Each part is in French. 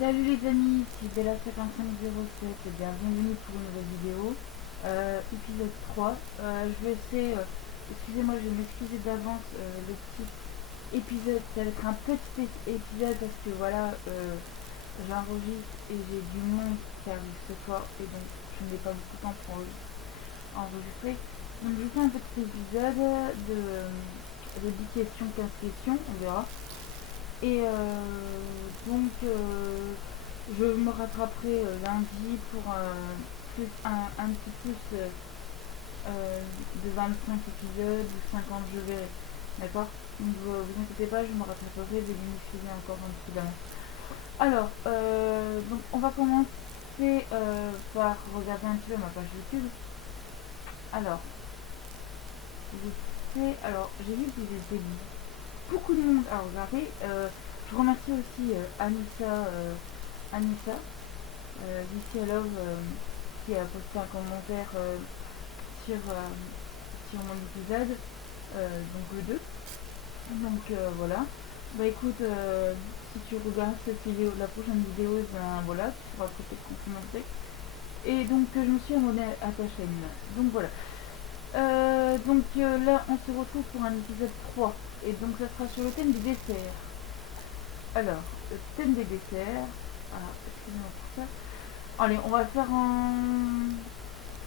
Salut les amis, c'est Bella5507 et bienvenue pour une nouvelle vidéo. Épisode 3. Je vais essayer, excusez-moi, je vais m'excuser d'avance, le petit épisode, ça va être un petit épisode parce que voilà, j'enregistre et j'ai du monde qui arrive ce soir et donc je n'ai pas beaucoup de temps pour enregistrer. Donc je fais un petit épisode de 10 questions, 15 questions, on verra. Et je me rattraperai lundi pour un petit plus de 25 épisodes ou 50, je verrai. D'accord. Donc vous inquiétez pas, je me rattraperai, je vais m'excuser encore un petit peu d'avance. Alors, donc on va commencer par regarder un petit peu ma page YouTube. Alors, j'ai vu que vous étiez beaucoup de monde à regarder. Je remercie aussi Anissa d'ici à Love, qui a posté un commentaire sur mon épisode, donc le 2. Donc voilà. Bah écoute, si tu regardes cette vidéo, la prochaine vidéo, ben voilà, tu pourras peut-être commenter. Et donc je me suis abonnée à ta chaîne. Donc voilà. Là, on se retrouve pour un épisode 3. Et donc ça sera sur le thème des desserts. Alors, le thème des desserts. Ah, excusez-moi pour ça. Allez, on va faire en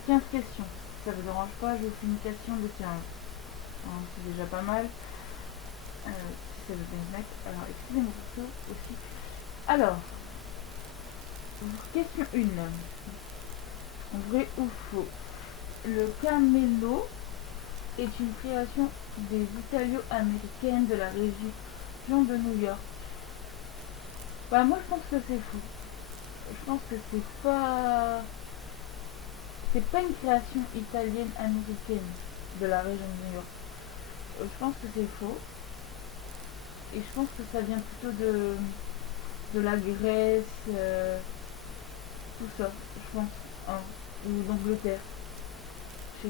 15 questions. Ça vous dérange pas, je fais une question de 15. C'est déjà pas mal. Si ça veut bien se mettre. Alors, excusez-moi pour ça aussi. Alors, question 1. Vrai ou faux? Le camelo est une création des Italo-américaines de la région de New York. Bah moi je pense que c'est faux. Je pense que c'est pas une création italienne américaine de la région de New York. Je pense que c'est faux. Et je pense que ça vient plutôt de la Grèce, tout ça, je pense, hein, ou d'Angleterre. Je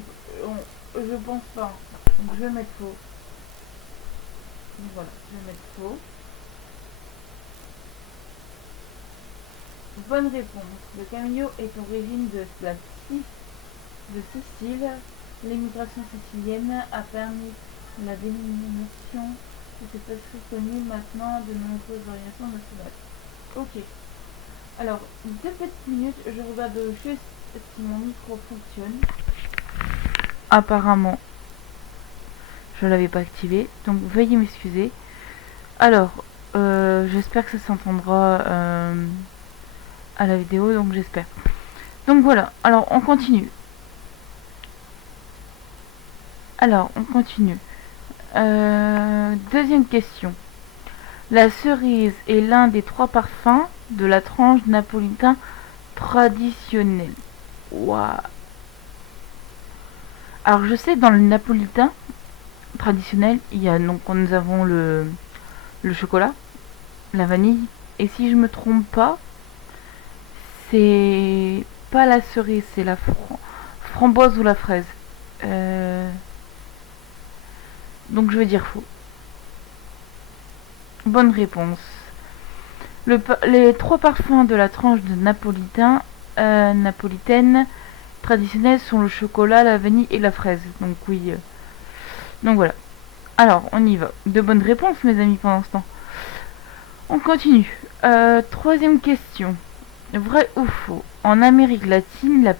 pense pas. Donc je vais mettre faux. Donc voilà, je vais mettre faux. Bonne réponse. Le cameo est origine de Sicile. L'émigration sicilienne a permis la dénomination de cette espèce connue maintenant de nombreuses variations nationales. Ok. Alors, 2 petites minutes, je regarde juste si mon micro fonctionne. Apparemment, je ne l'avais pas activé, donc veuillez m'excuser. Alors, j'espère que ça s'entendra à la vidéo, donc j'espère. Donc voilà, alors on continue. Deuxième question. La cerise est l'un des 3 parfums de la tranche napolitain traditionnelle. Waouh. Alors je sais, dans le napolitain traditionnel, nous avons le chocolat, la vanille, et si je me trompe pas, c'est pas la cerise, c'est la framboise ou la fraise. Donc je vais dire faux. Bonne réponse. Les 3 parfums de la tranche de napolitaine traditionnelle sont le chocolat, la vanille et la fraise. Donc oui. Donc voilà. Alors, on y va. De bonnes réponses, mes amis, pendant ce temps. On continue. Troisième question. Vrai ou faux? En Amérique latine,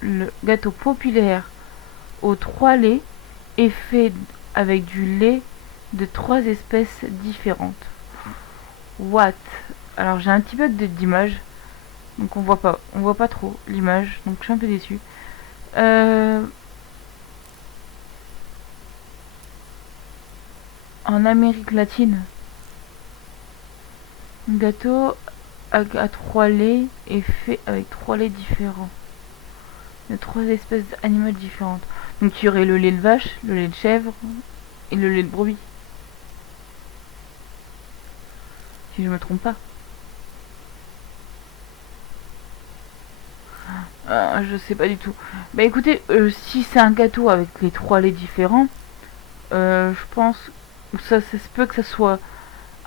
le gâteau populaire aux 3 laits est fait avec du lait de 3 espèces différentes. What? Alors j'ai un petit bug d'image, donc on voit pas trop l'image, donc je suis un peu déçue. En Amérique latine, un gâteau à 3 laits est fait avec 3 laits différents, de 3 espèces animales différentes. Donc il y aurait le lait de vache, le lait de chèvre et le lait de brebis. Si je me trompe pas. Je sais pas du tout. Bah écoutez, si c'est un gâteau avec les 3 laits différents, je pense que ça se peut que ça soit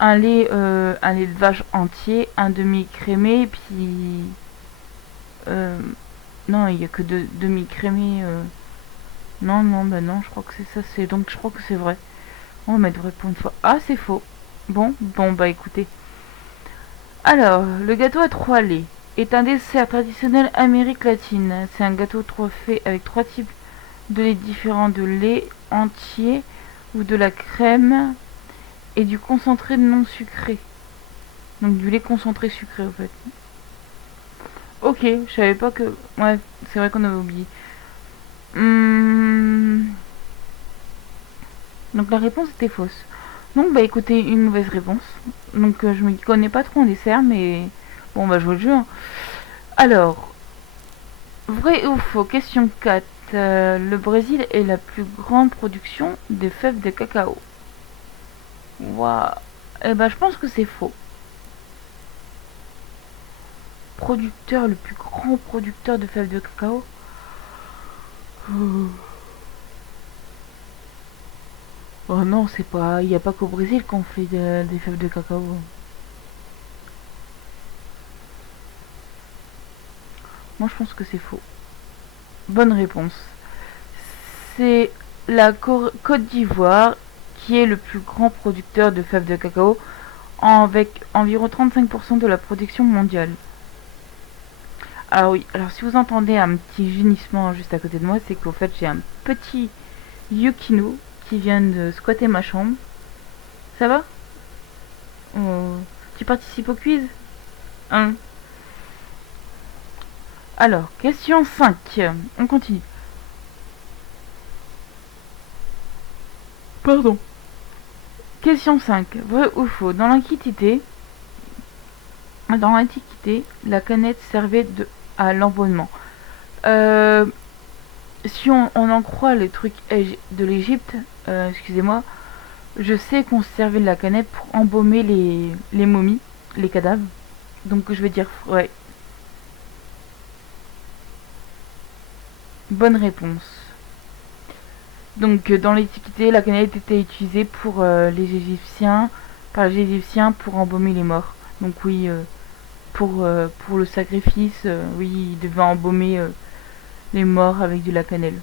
un lait de vache entier, un demi-crémé, puis... non, il n'y a que deux demi-crémés. Non, non, bah non, je crois que c'est ça. Donc je crois que c'est vrai. On va mettre vrai pour une fois. Ah, c'est faux. Bon, bah écoutez. Alors, le gâteau à 3 laits est un dessert traditionnel Amérique latine. C'est un gâteau fait avec 3 types de lait différents, de lait entier ou de la crème et du concentré non sucré. Donc du lait concentré sucré en fait. Ok, je savais pas que... Ouais, c'est vrai qu'on avait oublié. Donc la réponse était fausse. Donc bah écoutez, une mauvaise réponse. Donc je me connais pas trop en dessert, mais bon, on va jouer le jeu. Hein. Alors, vrai ou faux? Question 4. Le Brésil est la plus grande production de fèves de cacao. Waouh. Eh ben je pense que c'est faux. Le plus grand producteur de fèves de cacao. Oh non, c'est pas... Il n'y a pas qu'au Brésil qu'on fait des fèves de cacao. Moi je pense que c'est faux. Bonne réponse. C'est la Côte d'Ivoire qui est le plus grand producteur de fèves de cacao avec environ 35% de la production mondiale. Alors oui, alors si vous entendez un petit gémissement juste à côté de moi, c'est qu'au fait j'ai un petit Yukino qui vient de squatter ma chambre. Ça va? Tu participes au quiz? Hein? Alors, question 5. On continue. Pardon. Question 5. Vrai ou faux? Dans l'Antiquité, la canette servait à l'embaumement. Si on en croit les trucs de l'Égypte, excusez-moi, je sais qu'on servait de la canette pour embaumer les momies, les cadavres. Donc je vais dire ouais. Bonne réponse. Donc dans l'Antiquité, la cannelle était utilisée pour par les Égyptiens pour embaumer les morts. Donc oui, pour le sacrifice, oui, ils devaient embaumer les morts avec de la cannelle.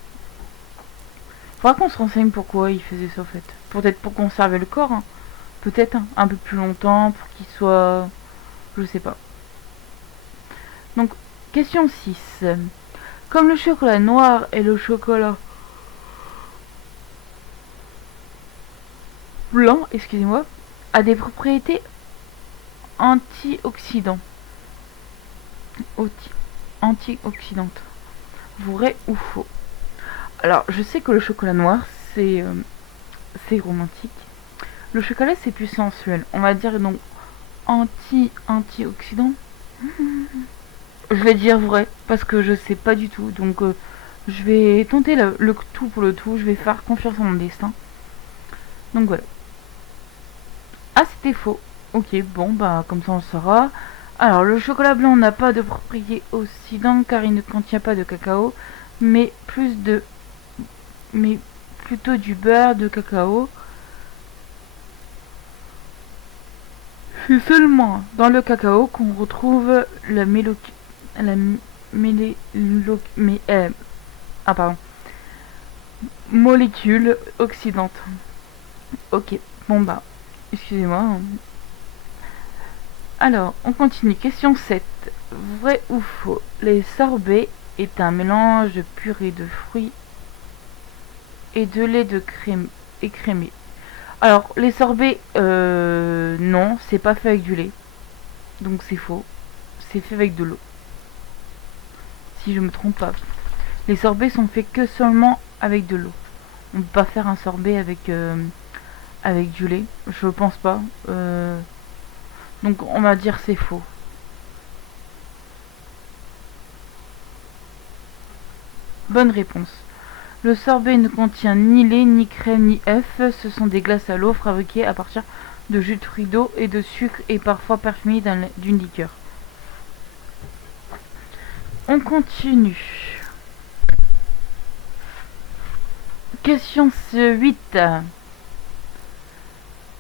Faudra qu'on se renseigne pourquoi ils faisaient ça en fait. Peut-être pour conserver le corps, hein. Peut-être hein, un peu plus longtemps, pour qu'il soit... Je sais pas. Donc, question 6. Comme le chocolat noir et le chocolat blanc, excusez-moi, a des propriétés antioxydantes. Antioxydantes. Vrai ou faux? Alors, je sais que le chocolat noir, c'est romantique. Le chocolat, c'est plus sensuel. On va dire donc antioxydant. Je vais dire vrai, parce que je sais pas du tout. Donc, je vais tenter le tout pour le tout. Je vais faire confiance à mon destin. Donc voilà. Ah, c'était faux. Ok, bon, bah, comme ça on le saura. Alors, le chocolat blanc n'a pas de propriété oxydante car il ne contient pas de cacao, mais mais plutôt du beurre de cacao. C'est seulement dans le cacao qu'on retrouve la pardon, molécule oxydante. Ok, bon bah, excusez-moi. Alors, on continue. Question 7. Vrai ou faux? Les sorbets est un mélange de purée de fruits et de lait de crème écrémé. Alors, les sorbets, non, c'est pas fait avec du lait. Donc c'est faux. C'est fait avec de l'eau. Si je me trompe pas. Les sorbets sont faits que seulement avec de l'eau. On peut pas faire un sorbet avec du lait. Je pense pas. Donc on va dire c'est faux. Bonne réponse. Le sorbet ne contient ni lait, ni crème, ni œufs. Ce sont des glaces à l'eau fabriquées à partir de jus de fruits d'eau et de sucre et parfois parfumées d'une liqueur. On continue. Question 8.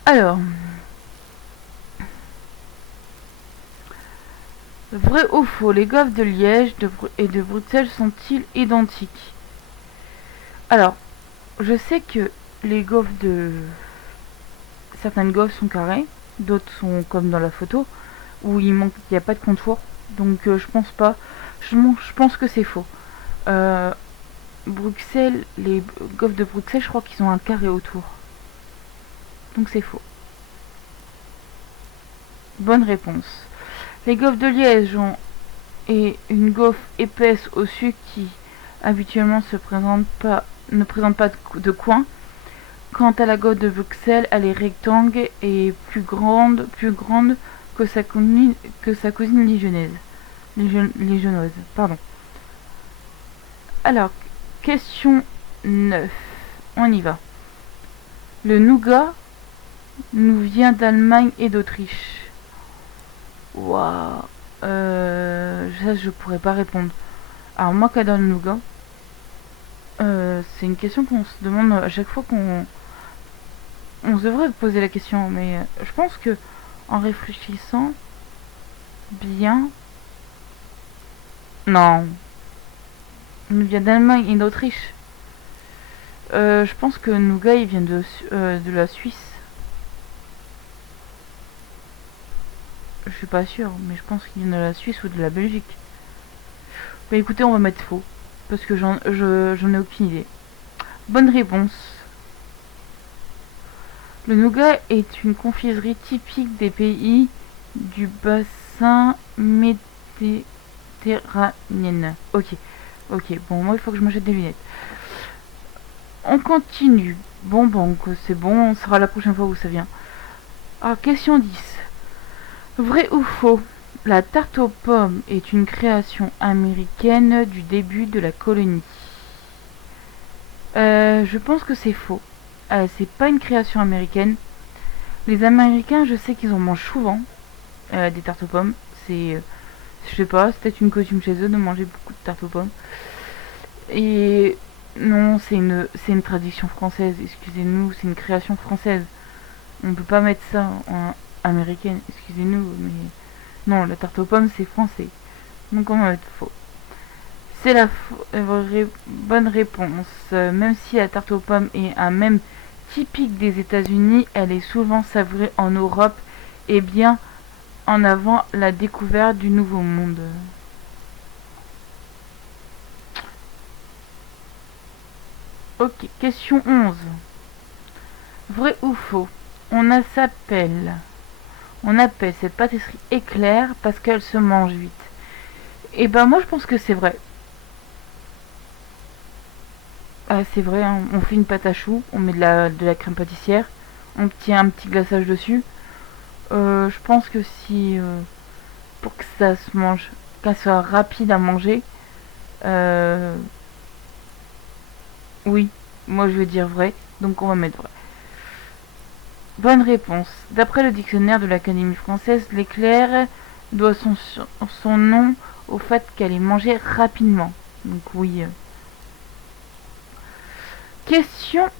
Alors, Vrai ou faux, les gaufres de Liège et de Bruxelles sont-ils identiques? Alors, je sais que les gaufres de... Certaines gaufres sont carrées, d'autres sont comme dans la photo, où il n'y a pas de contour. Donc je pense pas. Je pense que c'est faux. Euh, Bruxelles, les gaufres de Bruxelles, je crois qu'ils ont un carré autour. Donc c'est faux. Bonne réponse. Les gaufres de Liège ont une gaufre épaisse au sucre qui habituellement ne présente pas de coin. Quant à la gaufre de Bruxelles, elle est rectangle et plus grande que sa cousine légionnaise. Pardon. Alors, question 9. On y va. Le nougat nous vient d'Allemagne et d'Autriche. Waouh. Ça, je pourrais pas répondre. Alors, moi, qu'adore le nougat, c'est une question qu'on se demande à chaque fois qu'on... On se devrait poser la question, mais je pense que en réfléchissant bien... Non. Il vient d'Allemagne et d'Autriche. Je pense que nougat, il vient de la Suisse. Je suis pas sûre, mais je pense qu'il vient de la Suisse ou de la Belgique. Bah écoutez, on va mettre faux. Parce que j'en ai aucune idée. Bonne réponse. Le nougat est une confiserie typique des pays du bassin méditerranéen. Ok, bon, moi il faut que je m'achète des lunettes. On continue. Bon, c'est bon, on sera la prochaine fois où ça vient. Alors, question 10. Vrai ou faux? La tarte aux pommes est une création américaine du début de la colonie. Je pense que c'est faux. C'est pas une création américaine. Les Américains, je sais qu'ils en mangent souvent des tartes aux pommes. Je sais pas, c'est peut-être une coutume chez eux de manger beaucoup de tartes aux pommes. Et non, c'est une tradition française. Excusez-nous, c'est une création française. On peut pas mettre ça en américaine. Excusez-nous, mais non, la tarte aux pommes c'est français. Donc on va mettre faux. C'est la bonne réponse. Même si la tarte aux pommes est un mème typique des États-Unis, elle est souvent savourée en Europe et bien en avant la découverte du Nouveau Monde. Ok, question 11. Vrai ou faux? On appelle cette pâtisserie éclair parce qu'elle se mange vite. Et ben moi je pense que c'est vrai. C'est vrai, hein, on fait une pâte à choux, on met de la crème pâtissière, on tient un petit glaçage dessus. Je pense que si pour que ça se mange, qu'elle soit rapide à manger, oui, moi je veux dire vrai, donc on va mettre vrai. Bonne réponse. D'après le dictionnaire de l'Académie française, l'éclair doit son nom au fait qu'elle est mangée rapidement. Donc oui. Question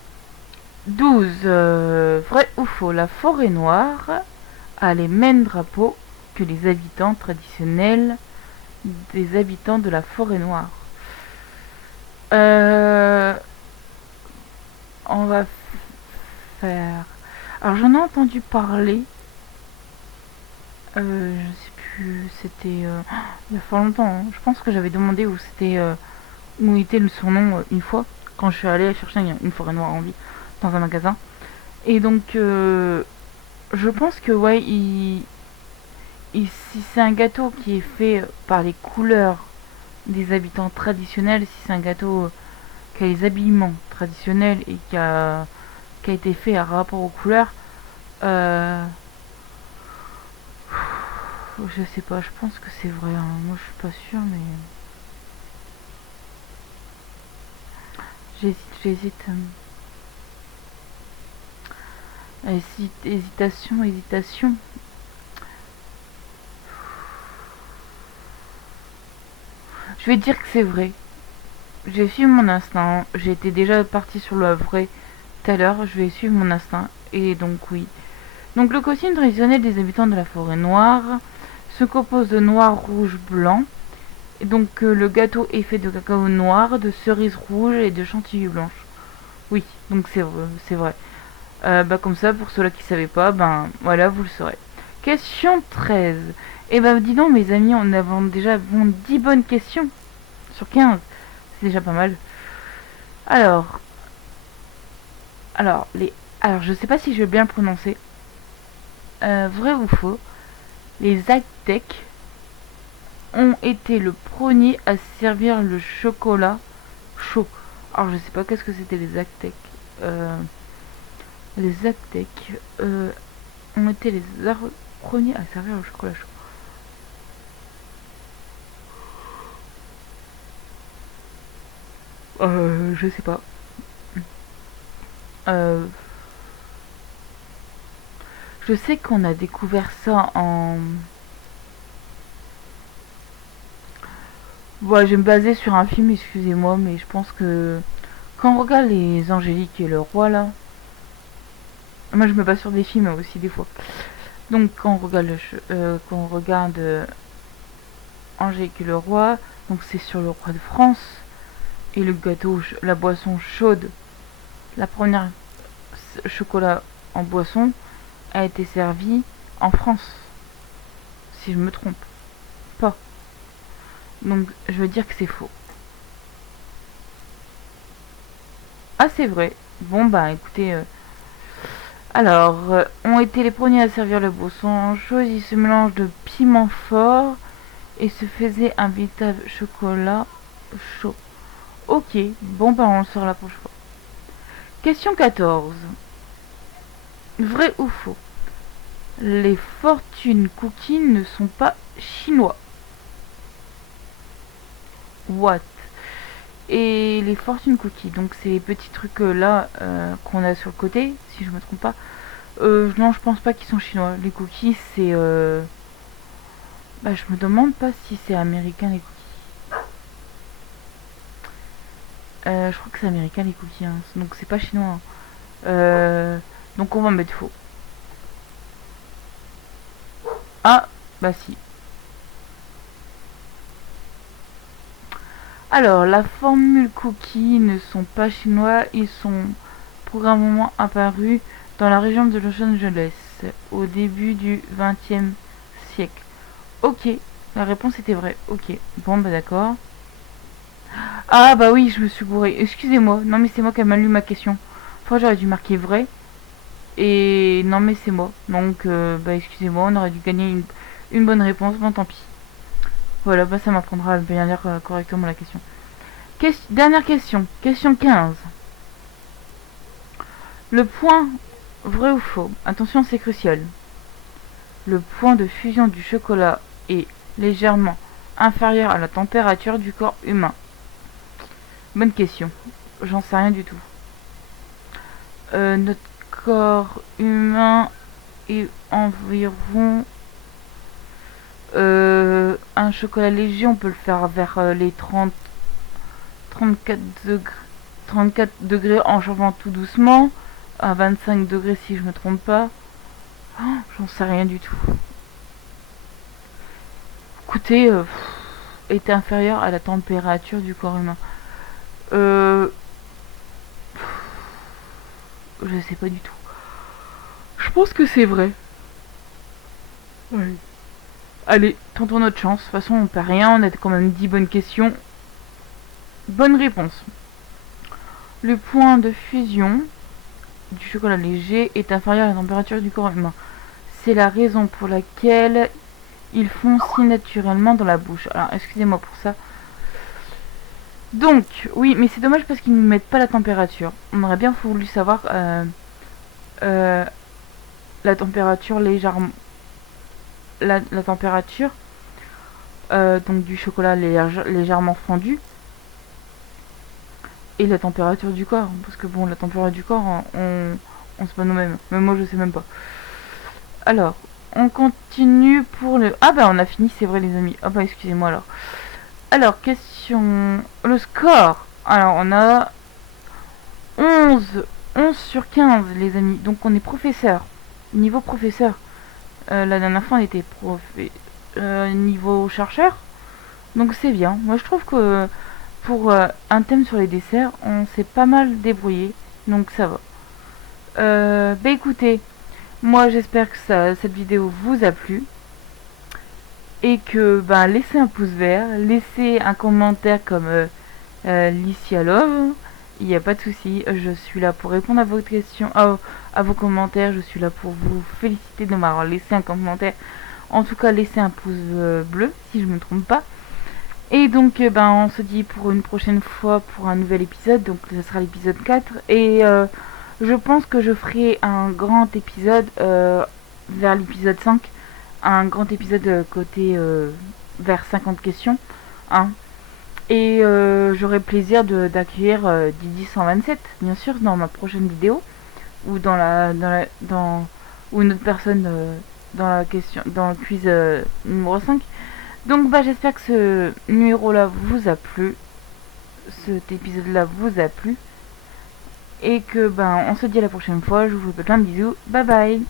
12. Vrai ou faux? La forêt noire a les mêmes drapeaux que les habitants traditionnels des habitants de la forêt noire. On va faire... Alors j'en ai entendu parler. Je sais plus, c'était il y a fort longtemps. Hein. Je pense que j'avais demandé où était son nom une fois quand je suis allée chercher une forêt noire en vie dans un magasin. Et donc je pense que ouais, si c'est un gâteau qui est fait par les couleurs des habitants traditionnels, si c'est un gâteau qui a les habillements traditionnels et qui a été fait à rapport aux couleurs, je sais pas, je pense que c'est vrai. Hein. Moi je suis pas sûre, mais j'hésite. Hésitation. Je vais dire que c'est vrai. Je vais suivre mon instinct. J'étais déjà partie sur le vrai tout à l'heure. Je vais suivre mon instinct. Et donc oui. Donc le costume traditionnel des habitants de la forêt noire se compose de noir, rouge, blanc. Et donc le gâteau est fait de cacao noir, de cerises rouges et de chantilly blanche. Oui, donc c'est vrai. Comme ça, pour ceux-là qui ne savaient pas, voilà, vous le saurez. Question 13. Eh ben dis donc mes amis, on a déjà 10 bonnes questions sur 15. C'est déjà pas mal. Alors, alors je sais pas si je vais bien le prononcer. Vrai ou faux, les Aztèques ont été le premier à servir le chocolat chaud. Alors je sais pas qu'est-ce que c'était les Aztèques. Les Aztèques ont été les premiers à servir le chocolat chaud. Je sais pas. Je sais qu'on a découvert ça en... Bon, je vais me baser sur un film, excusez-moi, mais je pense que quand on regarde les Angéliques et le roi là, moi je me base sur des films aussi des fois. Donc quand on regarde Angélique et le roi, donc c'est sur le roi de France et le gâteau, la boisson chaude, la première chocolat en boisson a été servie en France, si je me trompe pas. Donc je veux dire que c'est faux. Ah c'est vrai. Bon écoutez, ont été les premiers à servir le boisson chaude. Ils se mélangent de piment fort et se faisaient un véritable chocolat chaud. Ok, bon on le sort la prochaine fois. Question 14. Vrai ou faux? Les fortune cookies ne sont pas chinois. What? Et les fortune cookies, donc ces petits trucs là qu'on a sur le côté, si je me trompe pas. Non, je pense pas qu'ils sont chinois. Les cookies, c'est... je me demande pas si c'est américain les cookies. Je crois que c'est américain les cookies, hein. Donc c'est pas chinois. Donc on va mettre faux. Ah, bah si. Alors, la formule cookies ne sont pas chinois, ils sont programmement apparus dans la région de Los Angeles au début du XXe siècle. Ok, la réponse était vraie. Ok, bon d'accord. Ah bah oui, je me suis gourée. Excusez-moi, non mais c'est moi qui ai mal lu ma question. Enfin, j'aurais dû marquer vrai. Et non mais c'est moi. Donc, excusez-moi, on aurait dû gagner une bonne réponse. Bon, tant pis. Voilà, ça m'apprendra à bien lire correctement la question. Dernière question. Question 15. Le point, vrai ou faux? Attention, c'est crucial. Le point de fusion du chocolat est légèrement inférieur à la température du corps humain. Bonne question. J'en sais rien du tout. Notre corps humain est environ... un chocolat léger, on peut le faire vers les 34 degrés en chauffant tout doucement. À 25 degrés si je me trompe pas. Oh, j'en sais rien du tout. Écoutez, est inférieur à la température du corps humain. Je sais pas du tout. Je pense que c'est vrai. Oui. Allez, tentons notre chance. De toute façon, on perd rien. On a quand même 10 bonnes questions. Bonne réponse. Le point de fusion du chocolat léger est inférieur à la température du corps humain. C'est la raison pour laquelle ils font si naturellement dans la bouche. Alors, excusez-moi pour ça. Donc, oui, mais c'est dommage parce qu'ils ne nous mettent pas la température. On aurait bien voulu savoir la température légèrement... La température donc du chocolat légèrement fondu et la température du corps. Parce que bon, la température du corps, on sait pas nous-mêmes. Même moi, je sais même pas. Alors, on continue pour le... Ah on a fini, c'est vrai les amis. Ah excusez-moi alors. Alors, question... Le score. Alors, on a 11 sur 15 les amis. Donc on est professeur. Niveau professeur. La dernière fois on était niveau chercheur. Donc c'est bien. Moi je trouve que pour un thème sur les desserts, on s'est pas mal débrouillé. Donc ça va. Bah écoutez, moi j'espère que cette vidéo vous a plu. Et que laissez un pouce vert, laissez un commentaire comme Licia Love. Il n'y a pas de souci, je suis là pour répondre à vos questions, à vos commentaires. Je suis là pour vous féliciter de m'avoir laissé un commentaire. En tout cas, laissez un pouce bleu si je ne me trompe pas. Et donc, on se dit pour une prochaine fois pour un nouvel épisode. Donc, ce sera l'épisode 4. Et je pense que je ferai un grand épisode vers l'épisode 5. Un grand épisode côté vers 50 questions. Hein. Et j'aurai plaisir d'accueillir Didi 127, bien sûr, dans ma prochaine vidéo. Ou ou une autre personne dans le quiz numéro 5. Donc j'espère que ce numéro-là vous a plu. Cet épisode-là vous a plu. Et que on se dit à la prochaine fois. Je vous fais plein de bisous. Bye bye.